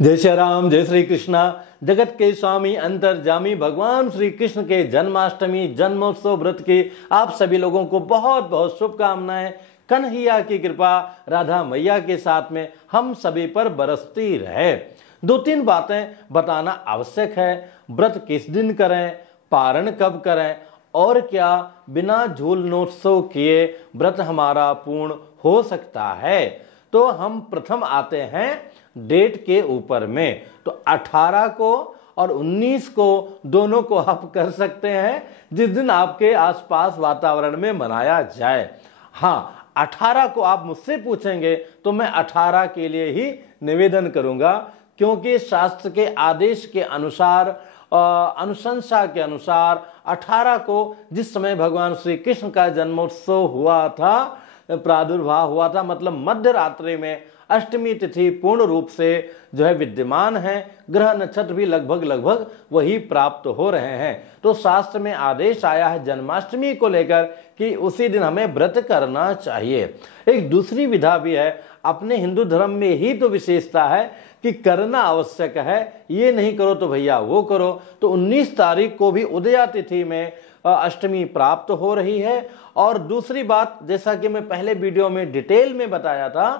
जय श्री राम, जय श्री कृष्णा। जगत के स्वामी अंतर्जामी भगवान श्री कृष्ण के जन्माष्टमी जन्मोत्सव व्रत की आप सभी लोगों को बहुत बहुत शुभकामनाएं। कन्हैया की कृपा राधा मैया के साथ में हम सभी पर बरसती रहे। दो तीन बातें बताना आवश्यक है। व्रत किस दिन करें, पारण कब करें और क्या बिना झूलनोत्सव किए व्रत हमारा पूर्ण हो सकता है। तो हम प्रथम आते हैं डेट के ऊपर में। तो 18 को और 19 को दोनों को आप कर सकते हैं, जिस दिन आपके आसपास वातावरण में मनाया जाए। हाँ, 18 को आप मुझसे पूछेंगे तो मैं 18 के लिए ही निवेदन करूंगा, क्योंकि शास्त्र के आदेश के अनुसार अनुशंसा के अनुसार 18 को जिस समय भगवान श्री कृष्ण का जन्मोत्सव हुआ था, प्रादुर्भाव हुआ था, मतलब मध्य रात्रि में अष्टमी तिथि पूर्ण रूप से जो है विद्यमान है। ग्रह नक्षत्र भी लगभग वही प्राप्त हो रहे हैं। तो शास्त्र में आदेश आया है जन्माष्टमी को लेकर कि उसी दिन हमें व्रत करना चाहिए। एक दूसरी विधा भी है, अपने हिंदू धर्म में ही तो विशेषता है कि करना आवश्यक है, ये नहीं करो तो भैया वो करो। तो 19 तारीख को भी उदया तिथि में अष्टमी प्राप्त हो रही है। और दूसरी बात, जैसा कि मैं पहले वीडियो में डिटेल में बताया था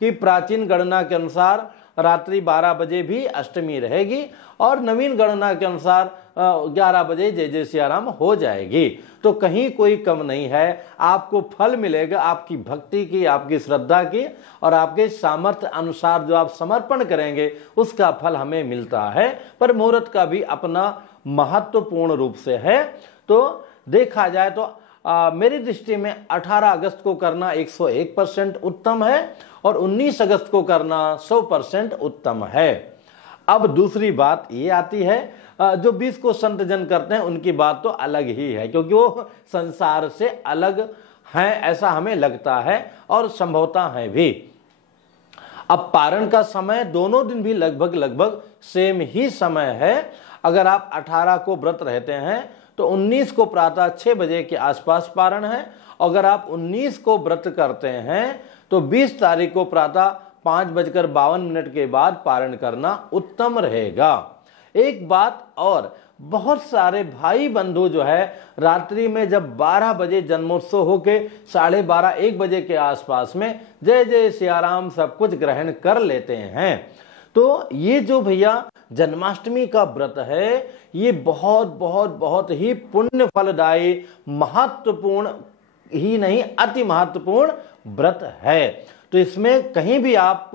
कि प्राचीन गणना के अनुसार रात्रि 12 बजे भी अष्टमी रहेगी और नवीन गणना के अनुसार 11 बजे जय जय सिया राम हो जाएगी। तो कहीं कोई कम नहीं है, आपको फल मिलेगा आपकी भक्ति की, आपकी श्रद्धा की और आपके सामर्थ्य अनुसार जो आप समर्पण करेंगे उसका फल हमें मिलता है। पर मुहूर्त का भी अपना महत्वपूर्ण रूप से है। तो देखा जाए तो मेरी दृष्टि में 18 अगस्त को करना 101% उत्तम है और 19 अगस्त को करना 100% उत्तम है। अब दूसरी बात ये आती है, जो 20 को संत जन करते हैं उनकी बात तो अलग ही है, क्योंकि वो संसार से अलग हैं ऐसा हमें लगता है और संभवतः है भी। अब पारण का समय दोनों दिन भी लगभग सेम ही समय है। अगर आप 18 को व्रत रहते हैं तो 19 को प्रातः 6 बजे के आसपास पारण है। अगर आप 19 को व्रत करते हैं तो 20 तारीख को प्रातः 5:52 के बाद पारण करना उत्तम रहेगा। एक बात और, बहुत सारे भाई बंधु जो है रात्रि में जब 12 बजे जन्मोत्सव होके 12:30-1 बजे के आसपास में जय जय सिया राम सब कुछ ग्रहण कर लेते हैं। तो ये जो भैया जन्माष्टमी का व्रत है, ये बहुत ही पुण्य फलदायी, महत्वपूर्ण ही नहीं अति महत्वपूर्ण व्रत है। तो इसमें कहीं भी आप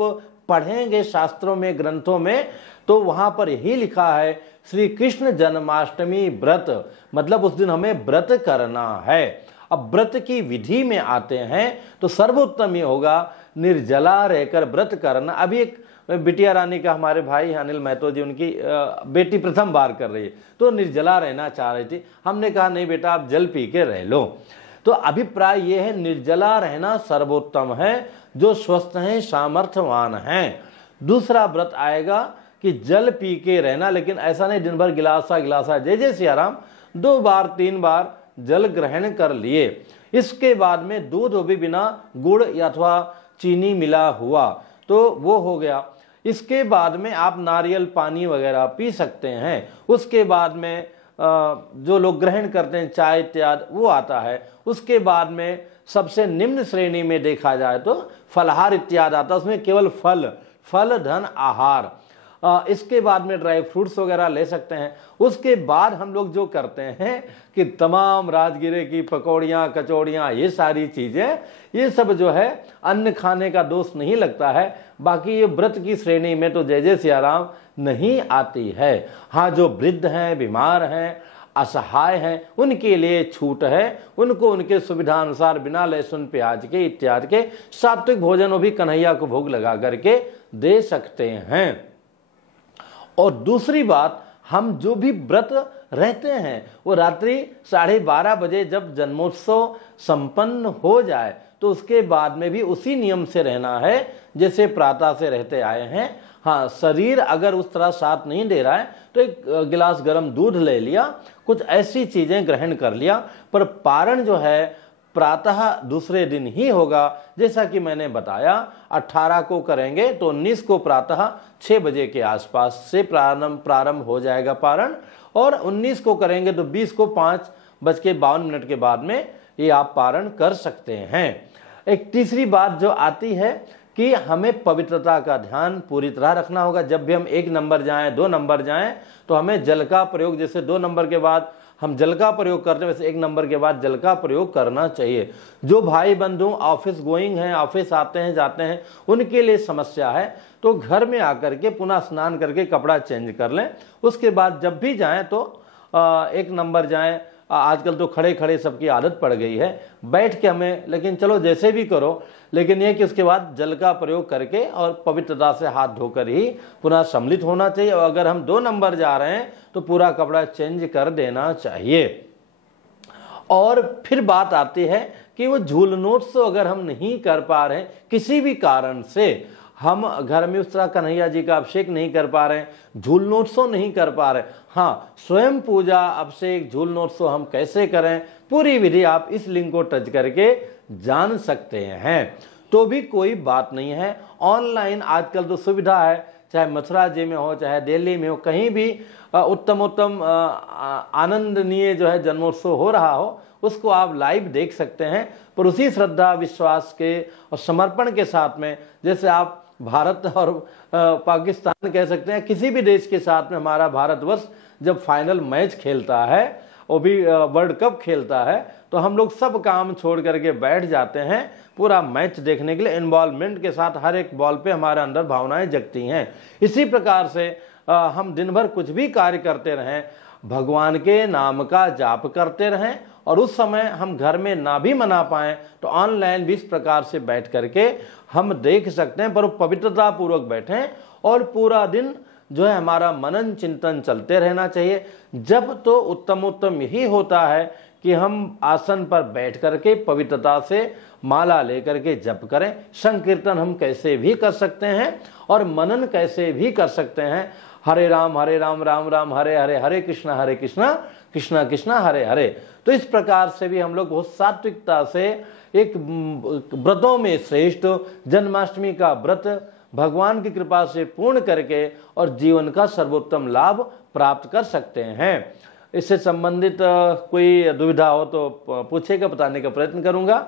पढ़ेंगे शास्त्रों में, ग्रंथों में, तो वहां पर यही लिखा है श्री कृष्ण जन्माष्टमी व्रत, मतलब उस दिन हमें व्रत करना है। अब व्रत की विधि में आते हैं तो सर्वोत्तम ये होगा निर्जला रहकर व्रत करना। अभी एक बिटिया रानी का हमारे भाई अनिल महतो जी, उनकी बेटी प्रथम बार कर रही है, तो निर्जला रहना चाह रही थी। हमने कहा नहीं बेटा, आप जल पी के रह लो। तो अभिप्राय ये है निर्जला रहना सर्वोत्तम है, जो स्वस्थ हैं सामर्थ्यवान हैं। दूसरा व्रत आएगा कि जल पी के रहना, लेकिन ऐसा नहीं दिन भर गिलासा जय जय सिया राम, 2 बार 3 बार जल ग्रहण कर लिए। इसके बाद में दूध भी बिना गुड़ अथवा चीनी मिला हुआ, तो वो हो गया। इसके बाद में आप नारियल पानी वगैरह पी सकते हैं। उसके बाद में जो लोग ग्रहण करते हैं चाय इत्यादि वो आता है। उसके बाद में सबसे निम्न श्रेणी में देखा जाए तो फलहार इत्यादि आता है, उसमें केवल फल धन आहार। इसके बाद में ड्राई फ्रूट्स वगैरह ले सकते हैं। उसके बाद हम लोग जो करते हैं कि तमाम राजगिरे की पकौड़ियाँ कचौड़ियाँ, ये सारी चीज़ें, ये सब जो है अन्न खाने का दोष नहीं लगता है। बाकी ये व्रत की श्रेणी में तो जय जय सिया राम नहीं आती है। हाँ, जो वृद्ध हैं, बीमार हैं, असहाय हैं, उनके लिए छूट है। उनको उनके सुविधा अनुसार बिना लहसुन प्याज के इत्यादि के सात्विक भोजन भी कन्हैया को भोग लगा करके दे सकते हैं। और दूसरी बात, हम जो भी व्रत रहते हैं वो रात्रि 12:30 बजे जब जन्मोत्सव संपन्न हो जाए तो उसके बाद में भी उसी नियम से रहना है जैसे प्रातः से रहते आए हैं। हाँ, शरीर अगर उस तरह साथ नहीं दे रहा है तो एक गिलास गर्म दूध ले लिया, कुछ ऐसी चीजें ग्रहण कर लिया। पर पारण जो है प्रातः दूसरे दिन ही होगा। जैसा कि मैंने बताया 18 को करेंगे तो 19 को प्रातः 6 बजे के आसपास से प्रारंभ हो जाएगा पारण, और 19 को करेंगे तो 20 को 5:52 के बाद में ये आप पारण कर सकते हैं। एक तीसरी बात जो आती है कि हमें पवित्रता का ध्यान पूरी तरह रखना होगा। जब भी हम 1 नंबर जाएं, 2 नंबर जाएं, तो हमें जल का प्रयोग, जैसे 2 नंबर के बाद हम जल का प्रयोग करते हैं वैसे 1 नंबर के बाद जल का प्रयोग करना चाहिए। जो भाई बंधु ऑफिस गोइंग हैं, ऑफिस आते हैं जाते हैं, उनके लिए समस्या है तो घर में आकर के पुनः स्नान करके कपड़ा चेंज कर लें। उसके बाद जब भी जाएं तो 1 नंबर जाएं। आजकल तो खड़े खड़े सबकी आदत पड़ गई है, बैठ के हमें, लेकिन चलो जैसे भी करो, लेकिन यह कि उसके बाद जल का प्रयोग करके और पवित्रता से हाथ धोकर ही पुनः सम्मिलित होना चाहिए। और अगर हम 2 नंबर जा रहे हैं तो पूरा कपड़ा चेंज कर देना चाहिए। और फिर बात आती है कि वो झूलनोत्सव अगर हम नहीं कर पा रहे हैं, किसी भी कारण से हम घर में उस तरह कन्हैया जी का अभिषेक नहीं कर पा रहे हैं, झूलनोत्सव नहीं कर पा रहे, हाँ, स्वयं पूजा अभिषेक झूलनोत्सव हम कैसे करें, पूरी विधि आप इस लिंक को टच करके जान सकते हैं। तो भी कोई बात नहीं है, ऑनलाइन आजकल तो सुविधा है, चाहे मथुरा जी में हो चाहे दिल्ली में हो, कहीं भी उत्तम आनंदनीय जो है जन्मोत्सव हो रहा हो उसको आप लाइव देख सकते हैं। पर उसी श्रद्धा विश्वास के और समर्पण के साथ में, जैसे आप भारत और पाकिस्तान कह सकते हैं, किसी भी देश के साथ में हमारा भारतवर्ष जब फाइनल मैच खेलता है, वो भी वर्ल्ड कप खेलता है, तो हम लोग सब काम छोड़ करके बैठ जाते हैं पूरा मैच देखने के लिए। इन्वॉल्वमेंट के साथ हर एक बॉल पे हमारे अंदर भावनाएं जगती हैं। इसी प्रकार से हम दिन भर कुछ भी कार्य करते रहें, भगवान के नाम का जाप करते रहें, और उस समय हम घर में ना भी मना पाएं तो ऑनलाइन भी इस प्रकार से बैठ करके हम देख सकते हैं। पर पवित्रता पूर्वक बैठें और पूरा दिन जो है हमारा मनन चिंतन चलते रहना चाहिए। जब तो उत्तम यही होता है कि हम आसन पर बैठ करके पवित्रता से माला लेकर के जप करें। संकीर्तन हम कैसे भी कर सकते हैं और मनन कैसे भी कर सकते हैं। हरे राम राम राम हरे हरे, हरे कृष्णा कृष्णा कृष्णा हरे हरे। तो इस प्रकार से भी हम लोग बहुत सात्विकता से एक व्रतों में श्रेष्ठ जन्माष्टमी का व्रत भगवान की कृपा से पूर्ण करके और जीवन का सर्वोत्तम लाभ प्राप्त कर सकते हैं। इससे संबंधित कोई दुविधा हो तो पूछेगा, बताने का प्रयत्न करूंगा।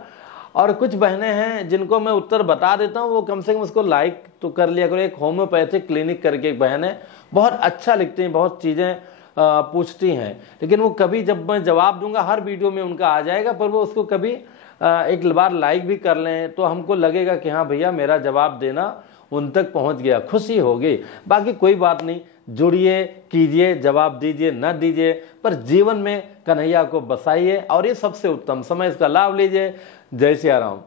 और कुछ बहनें हैं जिनको मैं उत्तर बता देता हूं, वो कम से कम उसको लाइक तो कर लिया करो। एक होम्योपैथिक क्लिनिक करके एक बहन है, बहुत अच्छा लिखती हैं, बहुत चीज़ें पूछती हैं, लेकिन वो कभी जब मैं जवाब दूंगा हर वीडियो में उनका आ जाएगा, पर वो उसको कभी एक बार लाइक भी कर लें तो हमको लगेगा कि हाँ भैया मेरा जवाब देना उन तक पहुंच गया, खुशी होगी। बाकी कोई बात नहीं, जुड़िए, कीजिए, जवाब दीजिए न दीजिए, पर जीवन में कन्हैया को बसाइए और ये सबसे उत्तम समय, इसका लाभ लीजिए। जय सिया राम।